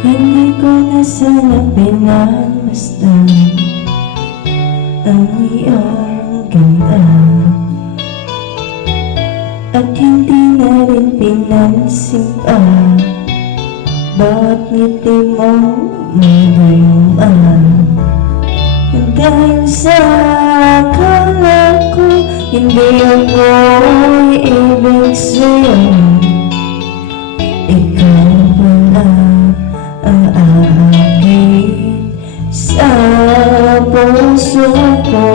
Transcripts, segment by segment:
Hindi ko na sana pinagmasdan ang iyong ganda, at hindi na rin pinansin pa bawat ngiti mong may gayuma. Dahil sa akala ko hindi ako ibig sa'yo, ikaw pala ang aakit sa puso ko.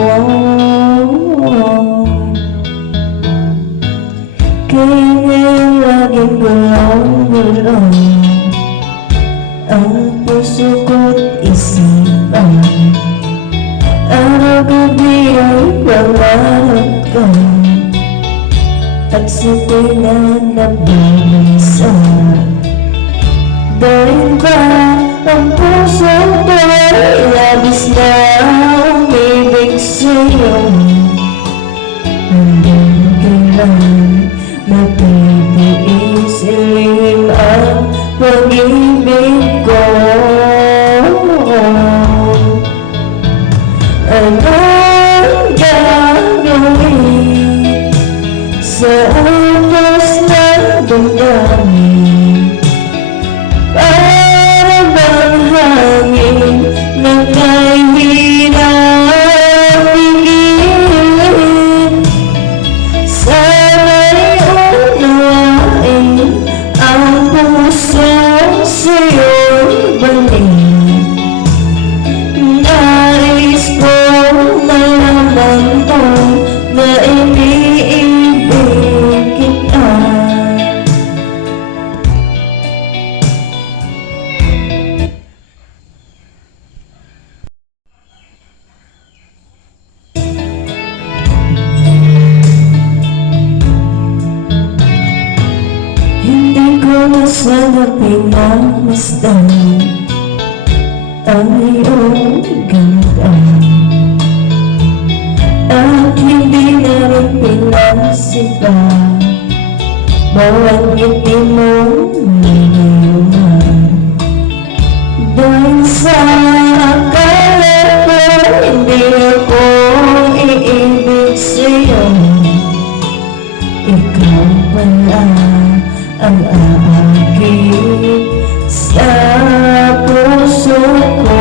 Kaya ngayon laging gulong-gulong ang puso ko't isipan. Araw-gabi ay pangarap ko, at sa pinanabisa. Dahil ba ang puso ko'y labis na umibig sa'yo, hanggang kailan mapipigis ilim ang pag-ibig ko. Anong gagawin sa agos ng damdamin? Para bang hangin na kahirap pigilin? Sana'y unawain ang puso sa'yo'y balik. Nais ko malaman mo na iniibig kita. Hindi ko na sana pinagmasdan ang iyong ganda, at hindi na rin pinansin pa bawat ngiti mong may gayuma. Dahil sa akala ko hindi ako iibig sa'yo, ikaw pala ang aakit sa puso ko.